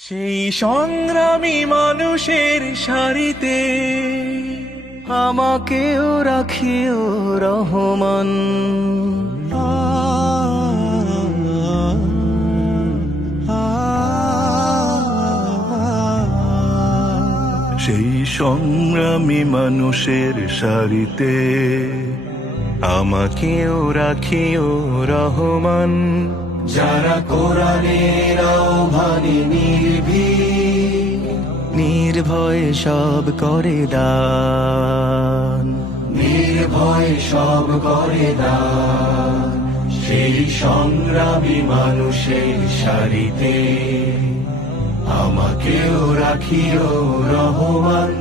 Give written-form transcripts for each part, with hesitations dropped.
সেই সংগ্রামী মানুষের সারিতে আমাকেও রাখিও রহমান। সেই সংগ্রামী মানুষের সারিতে আমাকেও রাখিও রহমান। যারা কোরআনের আহ্বানে নির্ভয়ে সব করে দান, নির্ভয়ে সব করে দান। সেই সংগ্রামী মানুষের সারিতে আমাকেও রাখিও রহমান।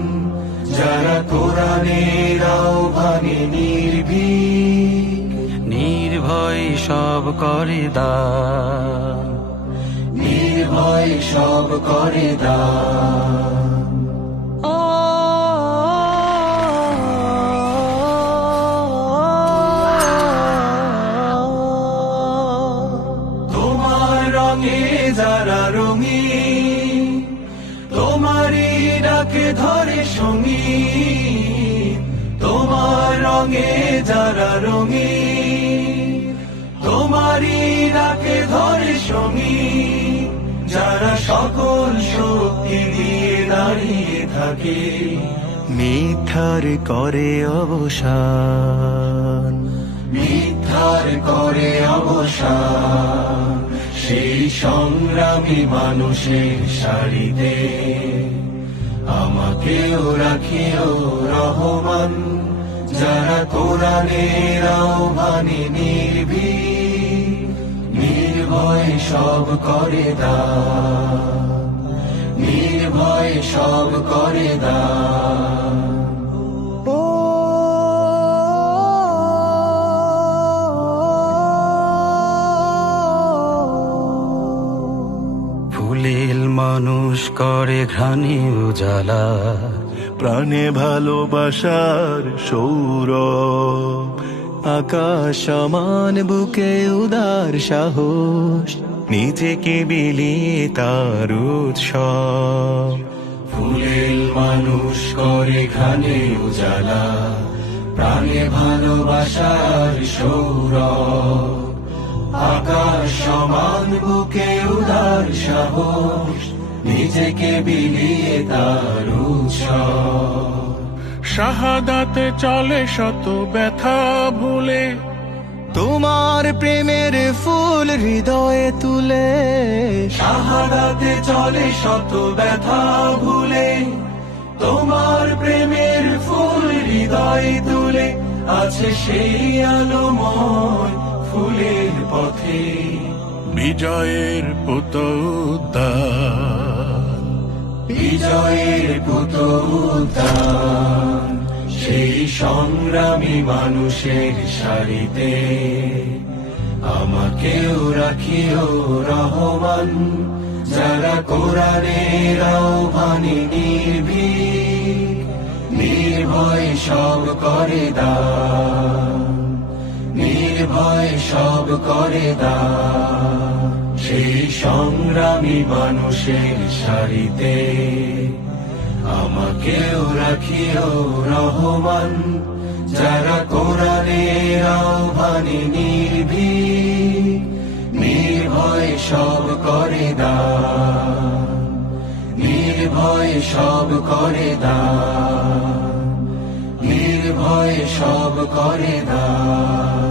যারা কোরআনের আহ্বানে নির্ভয় সব করে দান, নির্ভয় সব করে দান। তোমার রঙে যারা রঙিন, তোমারই ডাকে ধরে সঙ্গী। তোমার রঙে যারা রঙিন, তোমারই ডাকে ধরে সঙ্গী। যারা সকল শক্তি দিয়ে দাঁড়িয়ে থাকে, মিথ্যার করে অবসান, মিথ্যার করে অবসান। সেই সংগ্রামী মানুষের সারিতে আমাকেও রাখিও রহমান। যারা কোরআনের আহ্বানে নির্ভয় সব করে দান, নির্ভয় সব করে দান। ফুলেল মানুষ করে ঘ্রাণে উজালা, প্রাণে ভালোবাসার সৌরভ। আকাশ সমান বুকে উদার সাহস, নিজেকে বিলিয়ে তার উৎসব। ফুলেল মানুষ করে ঘ্রাণে উজালা, প্রাণে ভালোবাসার সৌরভ। আকাশ সমান বুকে উদার সাহস, নিজেকে বিলিয়ে তার উৎসব। শাহাদাতে চলে শত ব্যথা ভুলে, তোমার প্রেমের ফুল হৃদয়ে তুলে। শাহাদাতে চলে শত ব্যথা ভুলে, তোমার প্রেমের ফুল হৃদয়ে তুলে। আছে সেই আলোময় ফুলের পথে বিজয়ের পুতোদ্দান, বিজয়ের পুতোদ্দান। সেই সংগ্রামী মানুষের সারিতে আমাকেও রাখিও রহমান। যারা কোরআনের আহ্বানে নির্ভয় সব করে দান, নির্ভয় সব করে দান। সেই সংগ্রামী মানুষের সারিতে আমাকেও রাখিও রহমান। যারা কোরআনের আহ্বানে নির্ভয় সব করে দান, নির্ভয় সব করে দান, নির্ভয় সব করে দান।